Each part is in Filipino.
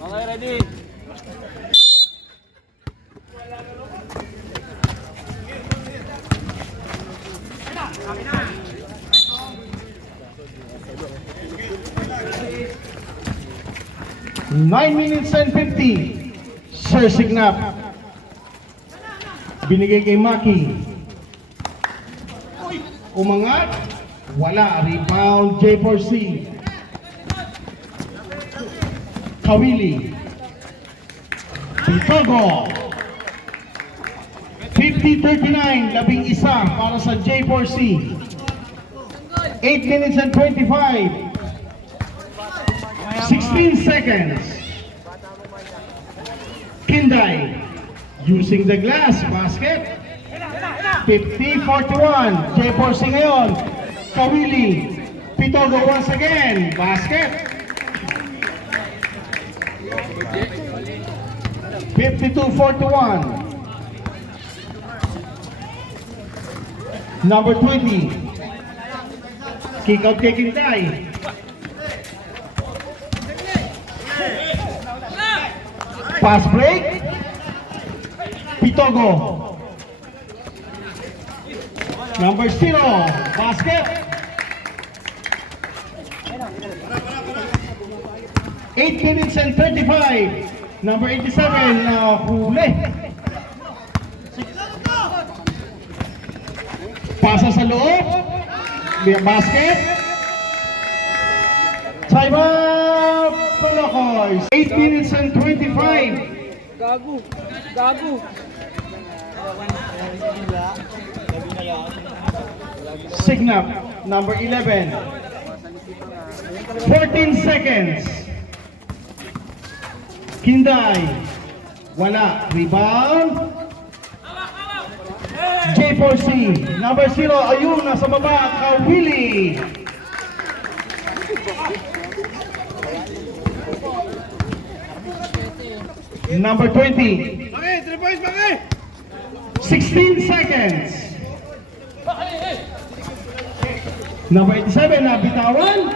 Okay, ready. Nine minutes and 50. Sir Signap. Binigay kay Maki. Umangat. Wala. Rebound J4C. Kawili. Pitogo. 50-39. 11 para sa J4C. 8 minutes and 25. 16 seconds. Kinday using the glass basket. 50-41. J4C ngayon. Kawili. Pitogo once again. Basket. 52-41. Number 20. Kick out kay Kinday. Pass break. Pitogo. Number 0. Basket. 8 minutes and 35. Number 87. Huli. Pasa sa loob. Basket. Time out. Colocoys. 8 minutes and 25. Gago. Signap, number 11. 14 seconds. Kinday. Wala. Rebound. J4C. Number 0. Ayun, nasa baba. Kawili. Number 20. 16 seconds. Number 87 na bitawan.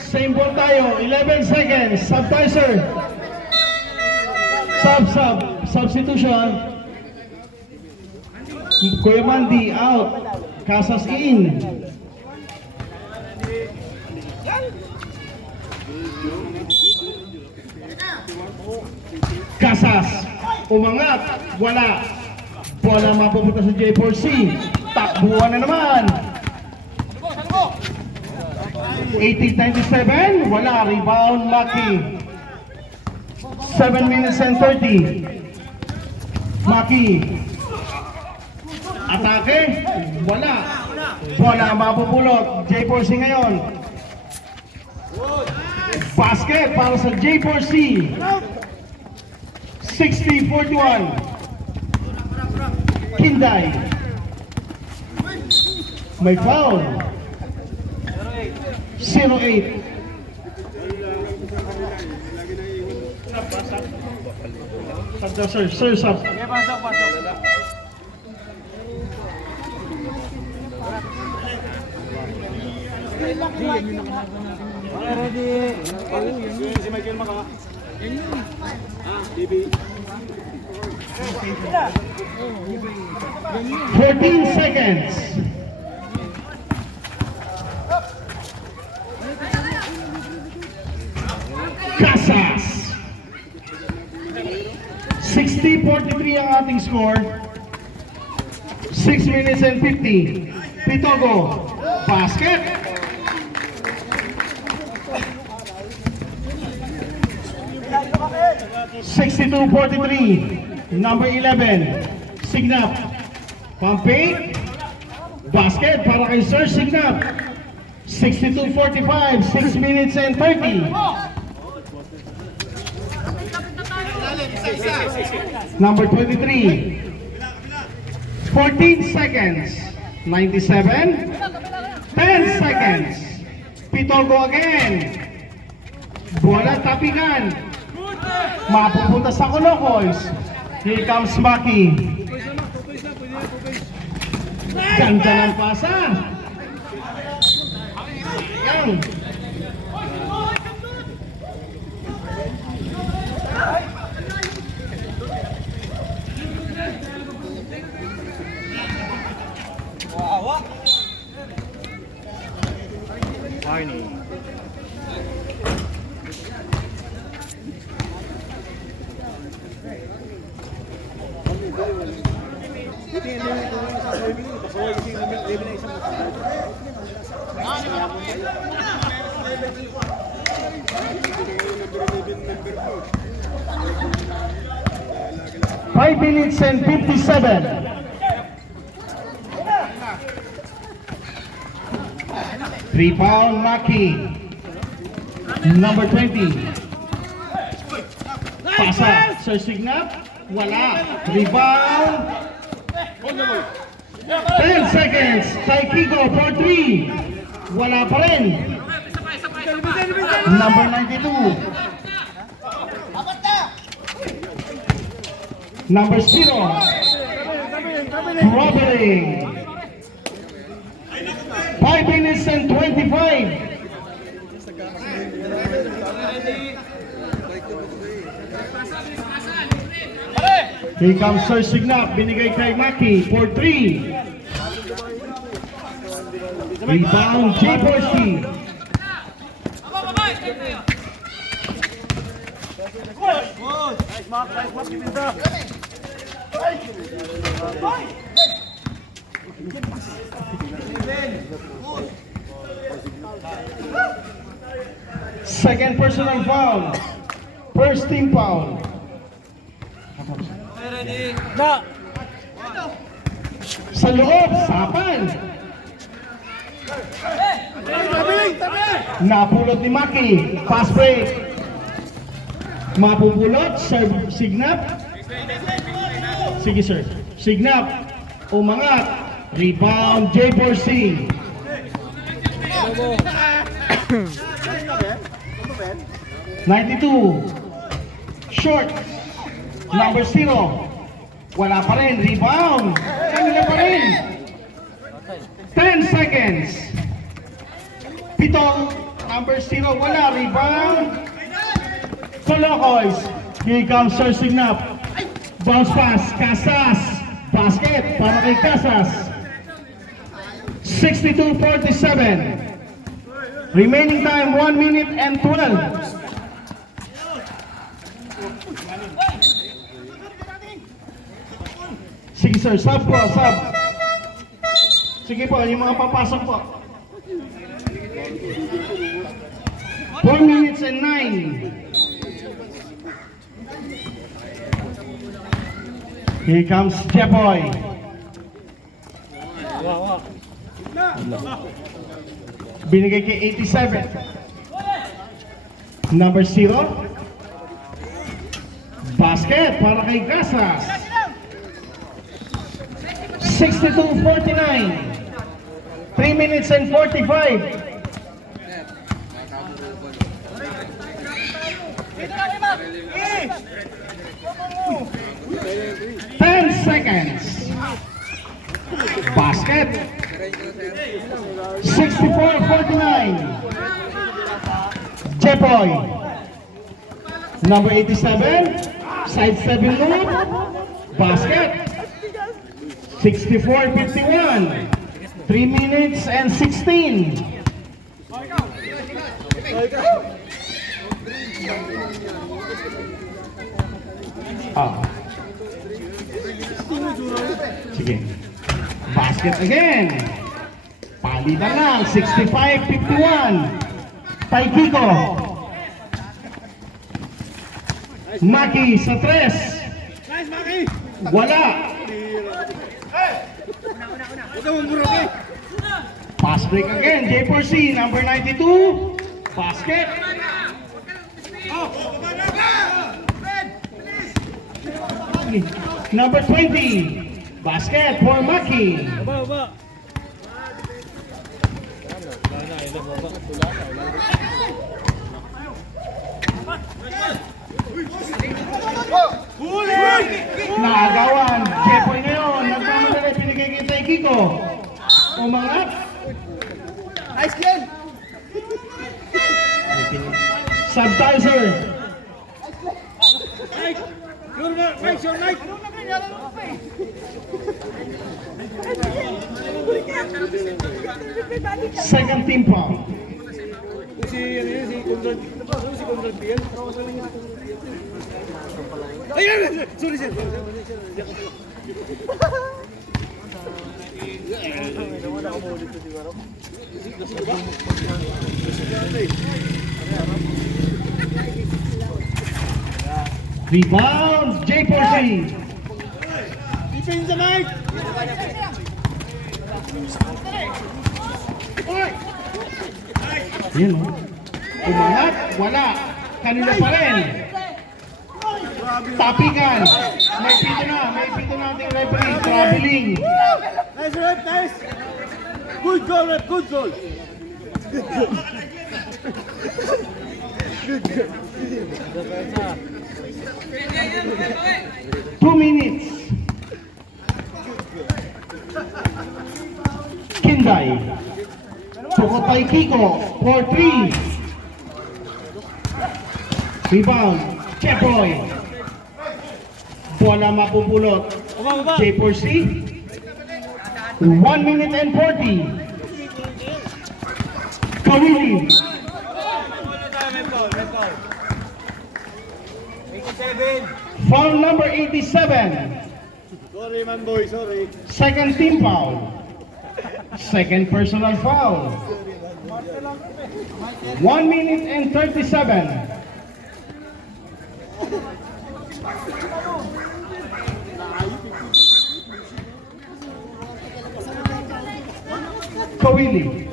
Same ball tayo. 11 seconds. Sub tayo, sir. Substitution. Kuya Mandy out. Casas in. Casas. Umangat. Wala. Bola mapupunta sa J4C. Takbuhan na naman. 18-97. Wala. Rebound Maki. 7 minutes and 30. Maki. Atake. Wala. Bola mapupulot. J4C ngayon. Basket para sa J4C. 60-41. Kinday. May foul. 0-8. Sir, sub. Okay, pasok. Okay, ready. Si Michael Maka. BB. 14 seconds. Casas. 60-43 ang ating score. 6 minutes and 50. Pitogo. Basket. (62-43) Number 11. Signap. Pump fake. Basket para kay Sir Signap. 62-45. 6 minutes and 30. Number 23. 14 seconds. 97. 10 seconds. Pitogo again. Bola tapikan. Mapupunta sa Colocoys. Here comes Maki. Ganda ng pasa. Yan. Five minutes and 57. Rebound, Maki. Number 20. Pasa, Sir Signap. Wala. Rebound. 10 seconds. Kay Kiko for 3. Wala pa rin. Number 92. Number 0. Robbery. 5 minutes and 25. Here comes Sir Signap. Binigay kay Maki for 3. Rebound, J. Borski. Nice mark, Kiminda. Second personal foul. First team foul. Sa loob, sapan. Napulot ni Maki. Pass break. Mapupulot, Sir Signap. Sige sir. Signap. Umangat. Rebound, J. Borsi. 92. Short. Number 0. Wala pa rin. Rebound. Kanila pa rin. 10 seconds. Pitong. Number 0. Wala. Rebound. Colocoys. Here comes Sir Signap. Bounce pass. Casas. Basket para kay Casas. 62-47. Remaining time 1 minute and 12. Sige sir, sub po, sub. Sige po, yung mga papasok po. 4 minutes and 9. Here comes Jepoy. Binigay kay 87. Number 0. Basket para kay Casas. 62-49. 3 minutes and 45. Seconds. Basket. 64-49. Jepoy. Number 87. Side 7 move. Basket. 64-51. 3 minutes and 16. Sige. Basket again. Palitan lang. 65-51. Taikiko. Maki sa 3. Nice, Maki! Wala. Pass break again. J4C, number 92. Basket. Number 20. Basket for Maki. Naagawan. Jepoy ngayon. Nagmamadali. Pinigay kay Taikiko. Umangat. Nice kill! Subtizer. Nice, your night! Second team foul. Si Conrad Biel. Ayun! Sorry, sir. Rebound, J4C. Defense the Mike! Yun, oh. Umangat, wala. Kanina pa rin. Tapingan. May pito na ating referee. Traveling. Nice rep, nice! Good goal, rep, good goal! 2 minutes. Kinday. Sukotay Kiko. 4-3. Rebound. Chepoy. Bola mapupulot. J4C. 1 minute and 40. Kawili. Foul number 87. Sorry man boy, sorry. Second team foul. Second personal foul. 1 minute and 37. Kawili.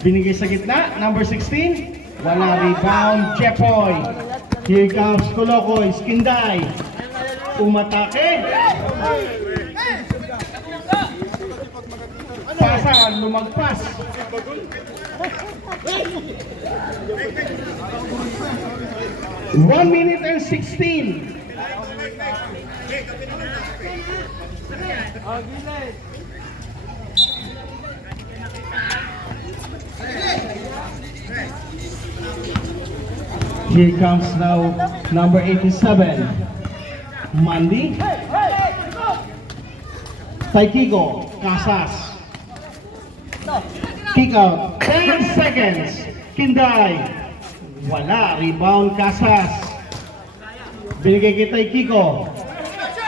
Binigay sa gitna, number 16. Wala rebound, Chepoy. Here comes Colocoy, Skinday. Umatake. Pasa, lumagpas. One minute and 16. Here comes now number 87, Mandy. Taikiko, Casas. Kick out, 10 seconds. Kinday. Wala, rebound Casas. Binigay kay Taikiko.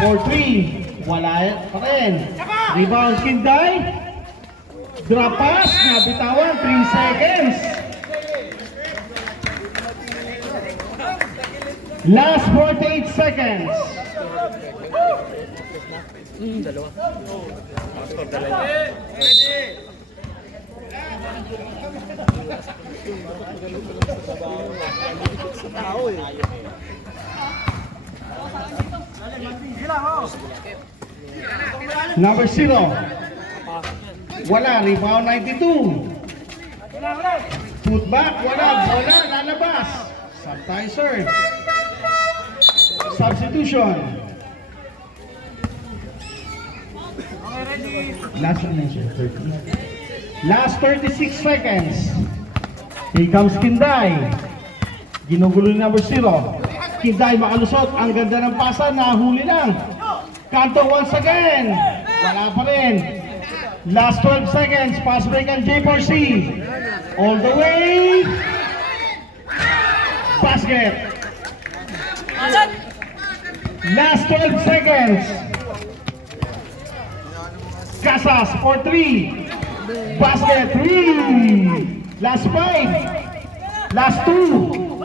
4-3. Wala pa rin. Rebound Kinday. Drop pass, nabitawan, 3 seconds. Last 48 seconds. Number 0. Wala, rebound 92. Putback, wala, bola, lalabas. Subtiser. Substitution. Last 36 seconds. Here comes Kinday. Ginugulo ni number 0. Kinday makalusot. Ang ganda ng pasa. Nahuli lang. Kanto once again. Wala pa rin. Last 12 seconds. Pass break ang J4C. All the way. Basket. Last 12 seconds. Casas for 3. Basket 3. Last 5. Last 2.